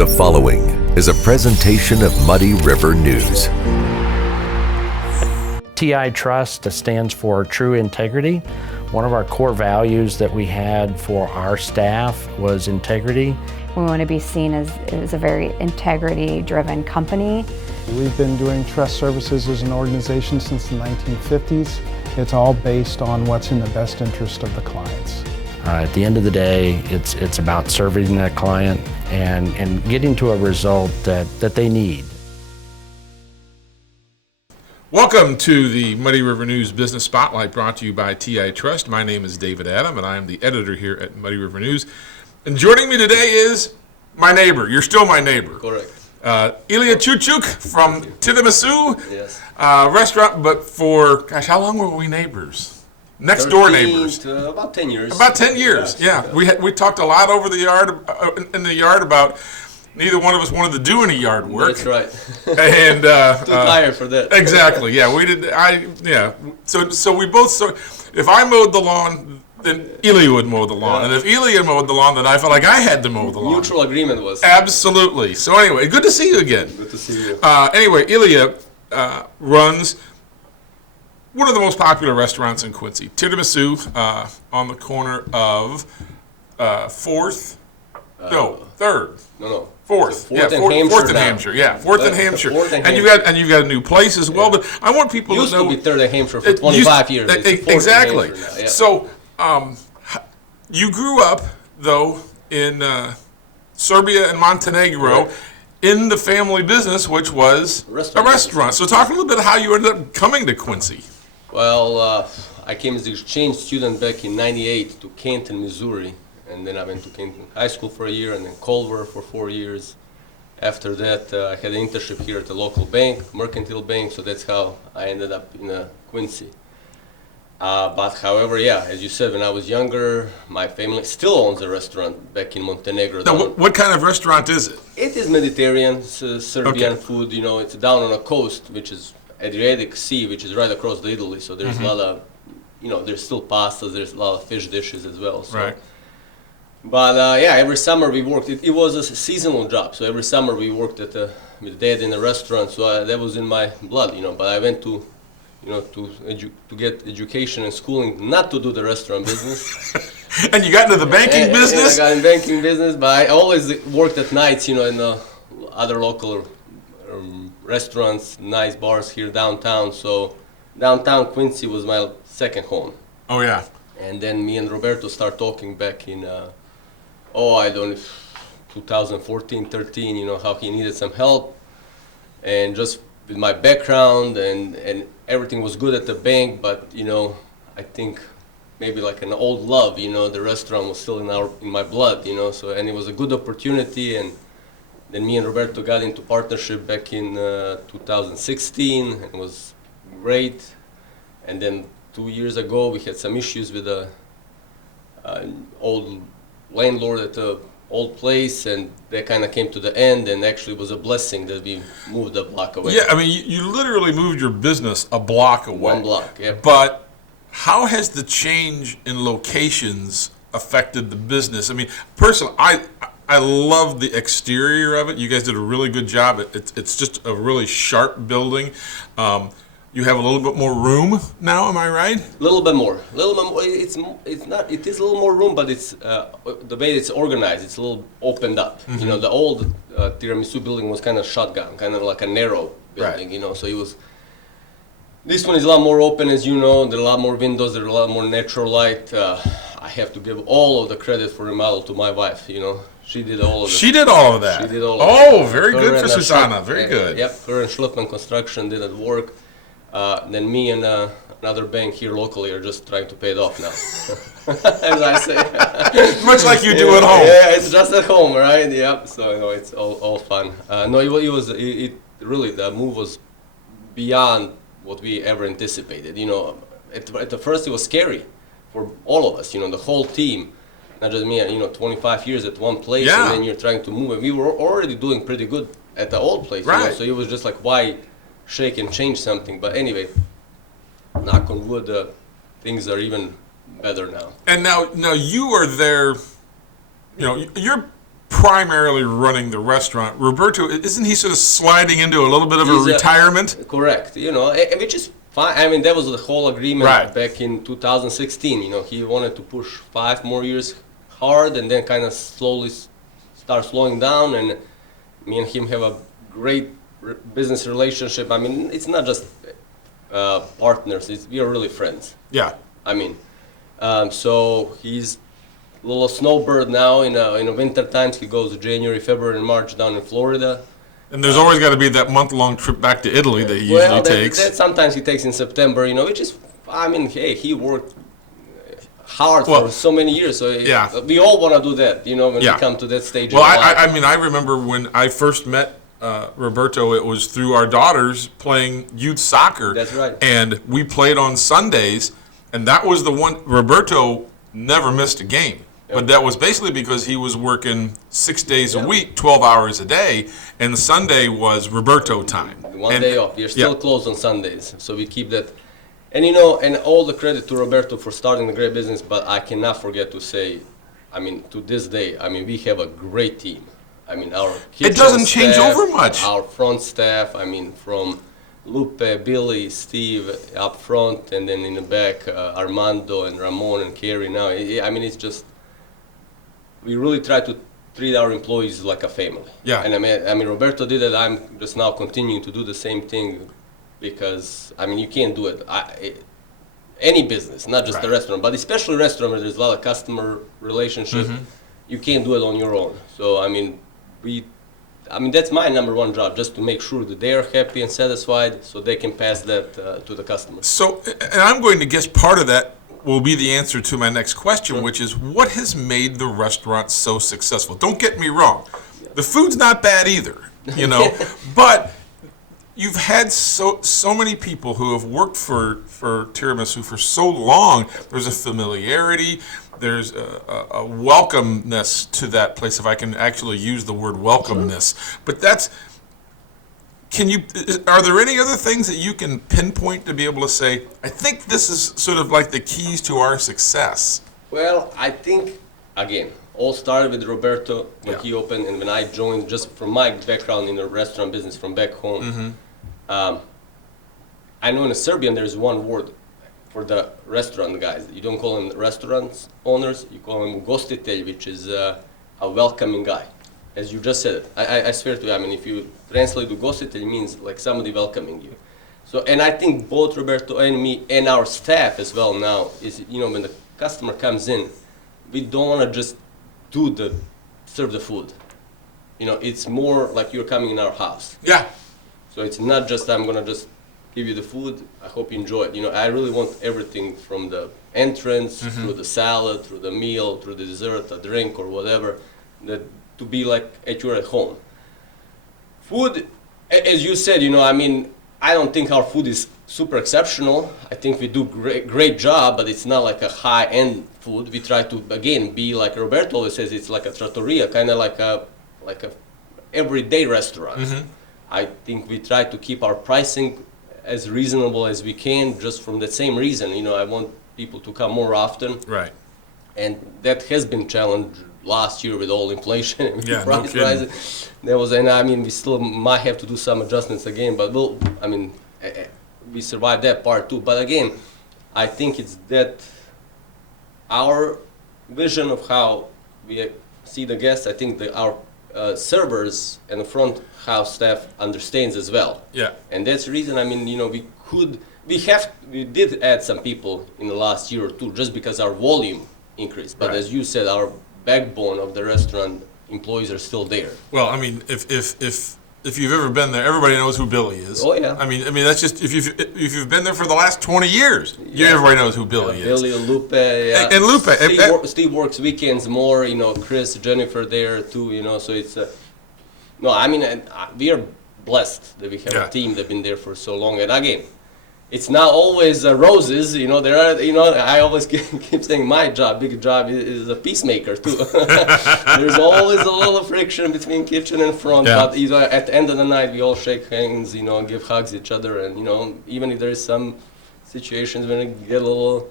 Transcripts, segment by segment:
The following is a presentation of Muddy River News. TI Trust stands for True Integrity. One of our core values that we had for our staff was integrity. We want to be seen as a very integrity-driven company. We've been doing trust services as an organization since the 1950s. It's all based on what's in the best interest of the clients. At the end of the day, it's about serving that client and getting to a result that they need. Welcome to the Muddy River News Business Spotlight, brought to you by TI Trust. My name is David Adam, and I am the editor here at Muddy River News. And joining me today is my neighbor. You're still my neighbor. Correct. Ilija Cucuk from Tiramisu Yes. restaurant. But for, gosh, how long were we neighbors? Next door neighbors. About 10 years. About 10 years, yeah. We talked a lot over the yard, in the yard, about neither one of us wanted to do any yard work. That's right. And Too tired for that. Exactly. Yeah, we did. So we both. So if I mowed the lawn, then Ilija would mow the lawn, and if Ilija mowed the lawn, then I felt like I had to mow the lawn. Mutual agreement was. Absolutely. So anyway, good to see you again. Good to see you. Anyway, Ilija runs one of the most popular restaurants in Quincy, Tiramisu, on the corner of 4th. No, 3rd. No. 4th. So 4th and Hampshire. Yeah, 4th and Hampshire. 4th and And you've got a new place as well. But I want people Used to know. to be 3rd and Hampshire for 25 years. It's 4th and Exactly. Hampshire now, yeah. So you grew up though in Serbia and Montenegro. Right. In the family business, which was a restaurant. So talk a little bit how you ended up coming to Quincy. Well, I came as an exchange student back in '98 to Canton, Missouri, and then I went to Canton High School for a year, and then Culver for 4 years. After that, I had an internship here at the local bank, Mercantile Bank, so that's how I ended up in Quincy. But however, yeah, as you said, when I was younger, my family still owns a restaurant back in Montenegro. Now, what kind of restaurant is it? It is Mediterranean, Serbian Okay. food. You know, it's down on a coast, which is Adriatic Sea, which is right across the Italy. So there's a lot of, there's still pastas. There's a lot of fish dishes as well. So. Right. But yeah, every summer we worked. It was a seasonal job. So every summer we worked with Dad in a restaurant. So that was in my blood. But I went to to get education and schooling, not to do the restaurant business. And you got into the banking business? I got in banking business, but I always worked at nights, in the other local restaurants, nice bars here downtown. So downtown Quincy was my second home. Oh, yeah. And then me and Roberto start talking back in, 2014, 13, how he needed some help. And just with my background and everything was good at the bank, but I think maybe like an old love, the restaurant was still in my blood, so, and it was a good opportunity. And then me and Roberto got into partnership back in 2016, and it was great. And then 2 years ago we had some issues with an old landlord at the old place, and that kind of came to the end, and actually was a blessing that we moved a block away. Yeah, I mean, you literally moved your business a block away. 1 block, yeah. But how has the change in locations affected the business? I mean, personally, I love the exterior of it. You guys did a really good job. It's just a really sharp building. You have a little bit more room now, am I right? A little bit more. It's not. It is a little more room, but it's the way it's organized. It's a little opened up. The old Tiramisu building was kind of shotgun, kind of like a narrow building. Right. So it was. This one is a lot more open, as you know. There are a lot more windows. There are a lot more natural light. I have to give all of the credit for remodel to my wife. She did all of it. She did all of that. She did all of it. Oh, very good for Susanna. Very good. Yep. Her and Schlippman Construction did that work. Then me and another bank here locally are just trying to pay it off now, as I say. Much like you do at home. Yeah, it's just at home, right? Yep. So it's all fun. It really, the move was beyond what we ever anticipated. At the first it was scary for all of us. The whole team, not just me. 25 years at one place, Yeah. and then you're trying to move. And we were already doing pretty good at the old place. Right. So it was just like, why shake and change something? But anyway, knock on wood, things are even better now. And now you are there. You're primarily running the restaurant. Roberto, isn't he sort of sliding into a little bit of a retirement? Correct. Which is fine. I mean, that was the whole agreement back in 2016. He wanted to push 5 more years hard and then kind of slowly start slowing down. And me and him have a great business relationship. I mean, it's not just partners. We are really friends. Yeah. I mean, so he's a little snowbird now. In the winter times, he goes January, February, and March down in Florida. And there's always got to be that month-long trip back to Italy that he usually takes. That sometimes he takes in September, which is, I mean, hey, he worked hard for so many years. So we all want to do that, when we come to that stage. Well, I mean, I remember when I first met Roberto, it was through our daughters playing youth soccer. That's right. And we played on Sundays, and that was the one. Roberto never missed a game. But that was basically because he was working 6 days a week, 12 hours a day, and Sunday was Roberto time. One day off. We're still closed on Sundays, so we keep that. And and all the credit to Roberto for starting the great business, but I cannot forget to say, I mean, to this day, I mean, we have a great team. I mean, our kitchen it doesn't change staff, over much. Our front staff, I mean, from Lupe, Billy, Steve up front, and then in the back, Armando and Ramon and Kerry now. I mean, it's just, we really try to treat our employees like a family. Yeah. And I mean, Roberto did it. I'm just now continuing to do the same thing because, I mean, you can't do it. Any business, not just the restaurant, but especially restaurant where there's a lot of customer relationship, you can't do it on your own. So, I mean, that's my number one job, just to make sure that they are happy and satisfied so they can pass that to the customers. So, and I'm going to guess part of that will be the answer to my next question, which is what has made the restaurant so successful? Don't get me wrong. The food's not bad either, but you've had so many people who have worked for Tiramisu for so long. There's a familiarity. There's a welcomeness to that place, if I can actually use the word welcomeness. But are there any other things that you can pinpoint to be able to say, I think this is sort of like the keys to our success? Well, I think, again, all started with Roberto when he opened, and when I joined, just from my background in the restaurant business from back home. I know in Serbian there's one word for the restaurant guys. You don't call them restaurant owners, you call them ugostitelj, which is a welcoming guy. As you just said it. I swear to you, I mean, if you translate ugostitelj, it means like somebody welcoming you. So, and I think both Roberto and me and our staff as well now is, when the customer comes in, we don't want to just serve the food. It's more like you're coming in our house. Yeah. So it's not just I'm going to just give you the food, I hope you enjoy it. I really want everything from the entrance, through the salad, through the meal, through the dessert, a drink or whatever, to be like you're at home. Food, as you said, I mean, I don't think our food is super exceptional. I think we do great job, but it's not like a high-end food. We try to, again, be like Roberto always says, it's like a trattoria, kind of like a everyday restaurant. I think we try to keep our pricing as reasonable as we can, just from the same reason. I want people to come more often. Right. And that has been challenged last year with all inflation and price rises. We still might have to do some adjustments again, but we survived that part too. But again, I think it's that our vision of how we see the guests, I think that our servers and the front house staff understands as well. Yeah. And that's the reason, we did add some people in the last year or two just because our volume increased. But as you said, our backbone of the restaurant employees are still there. Well, I mean, if you've ever been there, everybody knows who Billy is. Oh yeah. I mean that's just if you've been there for the last 20 years, everybody knows who Billy is. Billy and Lupe. Yeah. And Lupe. Steve works weekends more. Chris, Jennifer there too. So it's. We are blessed that we have a team that's been there for so long. And again, it's not always roses. There are. I always keep saying my big job is a peacemaker too. There's always a little friction between kitchen and front. Yeah. But at the end of the night, we all shake hands. Give hugs each other, and even if there is some situations when it get a little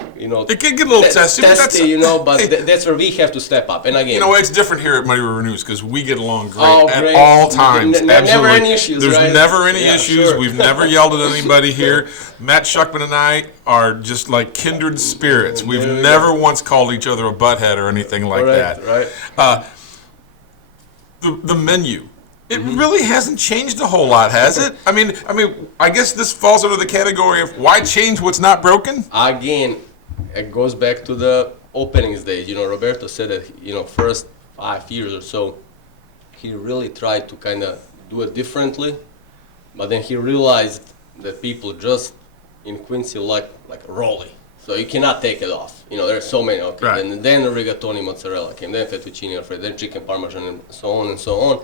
It can get a little testy, but that's, that's where we have to step up. And again, it's different here at Muddy River News because we get along great great. at all times. Absolutely. Never any issues, There's right? never any issues. Sure. We've never yelled at anybody here. Matt Shuckman and I are just like kindred spirits. We've never once called each other a butthead or anything like that. Right. The menu. It really hasn't changed a whole lot, has it? I mean, I guess this falls under the category of why change what's not broken? Again, it goes back to the openings days. Roberto said that, first 5 years or so, he really tried to kind of do it differently, but then he realized that people just in Quincy like rolly. So you cannot take it off. There's so many. Okay, right. And then the rigatoni mozzarella came, then fettuccine alfredo, then chicken parmesan, and so on and so on.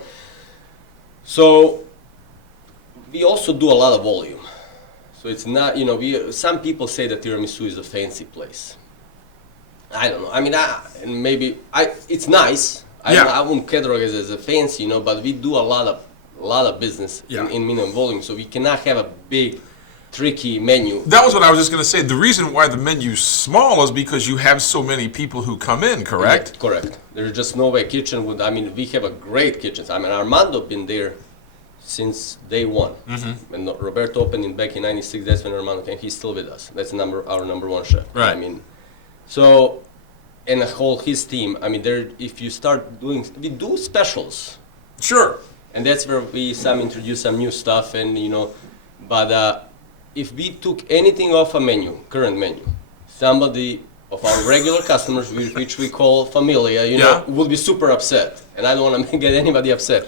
So we also do a lot of volume. So it's not, some people say that Tiramisu is a fancy place. I don't know. I mean, it's nice. I wouldn't categorize it as a fancy, but we do a lot of business in minimum volume. So we cannot have a big, tricky menu. That was what I was just going to say. The reason why the menu's small is because you have so many people who come in, correct? Yeah, correct. There's just no way kitchen would, we have a great kitchen. Armando been there since day one. When Roberto opened back in '96, that's when Armando came. He's still with us. That's our number one chef. Right. So, and his team. If you start doing, we do specials. Sure. And that's where we introduce some new stuff, and but if we took anything off a menu, current menu, somebody of our regular customers, which we call familia, would be super upset, and I don't want to get anybody upset.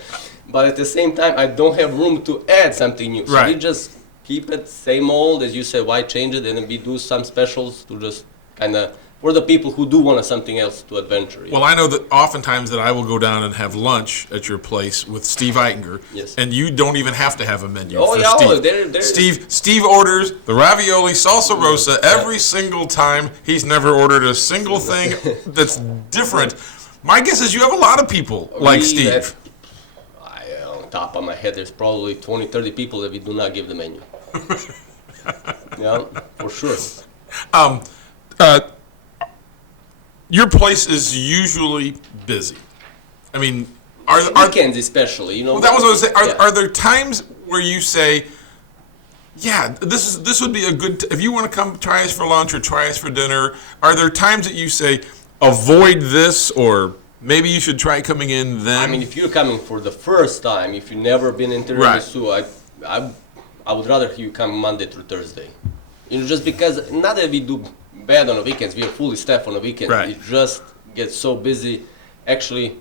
But at the same time, I don't have room to add something new. So we just keep it same old, as you said, why change it? And then we do some specials to just kind of, for the people who do want something else to adventure. Well, I know that oftentimes that I will go down and have lunch at your place with Steve Eitinger, and you don't even have to have a menu for Steve. Steve orders the ravioli salsa rosa every single time. He's never ordered a single thing that's different. My guess is you have a lot of people like Steve. On top of my head, there's probably 20, 30 people that we do not give the menu. Yeah, for sure. Your place is usually busy. Weekends especially, Well, that was what I was saying. Are there times where you say, this would be a good, if you want to come try us for lunch or try us for dinner, are there times that you say, avoid this, or maybe you should try coming in then? If you're coming for the first time, if you've never been in Tiramisu, I would rather you come Monday through Thursday. Just because, not that we do bad on the weekends, we are fully staffed on the weekends. Right. It just gets so busy. Actually,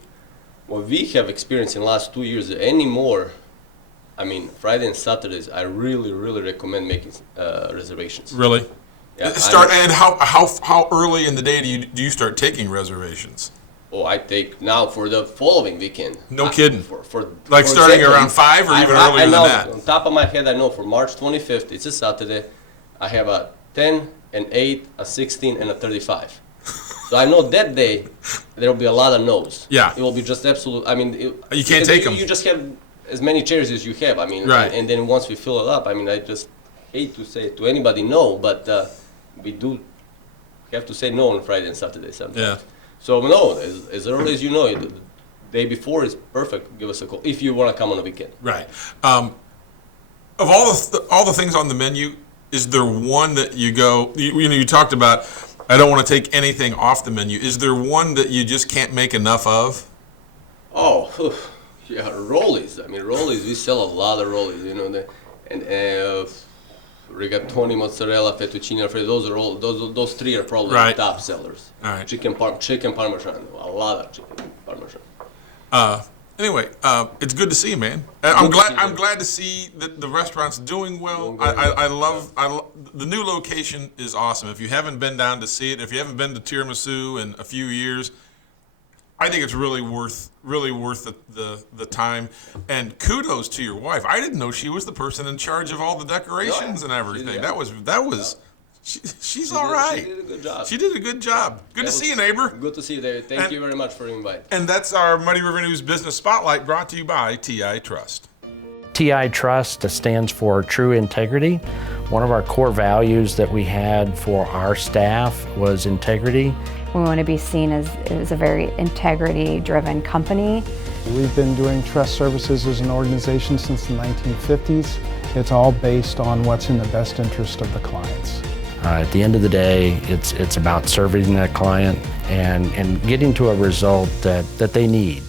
what we have experienced in the last 2 years anymore, Friday and Saturdays, I really, really recommend making reservations. Really? Yeah, and how early in the day do you start taking reservations? I take now for the following weekend. No kidding. For starting example, around 5 or even earlier than that? On top of my head, I know for March 25th, it's a Saturday, I have a 10, an 8, a 16, and a 35. So I know that day there will be a lot of no's. Yeah. It will be just absolute. You can't take them. You just have as many chairs as you have. Right. And then once we fill it up, I just hate to say to anybody no, but we do have to say no on Friday and Saturday sometimes. Yeah. So no, as early as the day before is perfect. Give us a call if you want to come on a weekend. Right. Of all the things on the menu, is there one that you go? You talked about, I don't want to take anything off the menu. Is there one that you just can't make enough of? Oh, yeah, rollies. Rollies. We sell a lot of rollies. Rigatoni, mozzarella, fettuccine alfredo. Those are all. Those three are probably the top sellers. All right. Chicken parmesan. A lot of chicken parmesan. Anyway, it's good to see you, man. I'm glad to see that the restaurant's doing well. I love the new location is awesome. If you haven't been down to see it, if you haven't been to Tiramisu in a few years, I think it's really worth the time. And kudos to your wife. I didn't know she was the person in charge of all the decorations and everything. That was. She's all right. She did a good job. She did a good job. Good to see you, neighbor. Good to see you, David. Thank you very much for the invite. And that's our Muddy River News Business Spotlight, brought to you by TI Trust. TI Trust stands for True Integrity. One of our core values that we had for our staff was integrity. We want to be seen as a very integrity-driven company. We've been doing trust services as an organization since the 1950s. It's all based on what's in the best interest of the clients. At the end of the day, it's about serving that client and getting to a result that they need.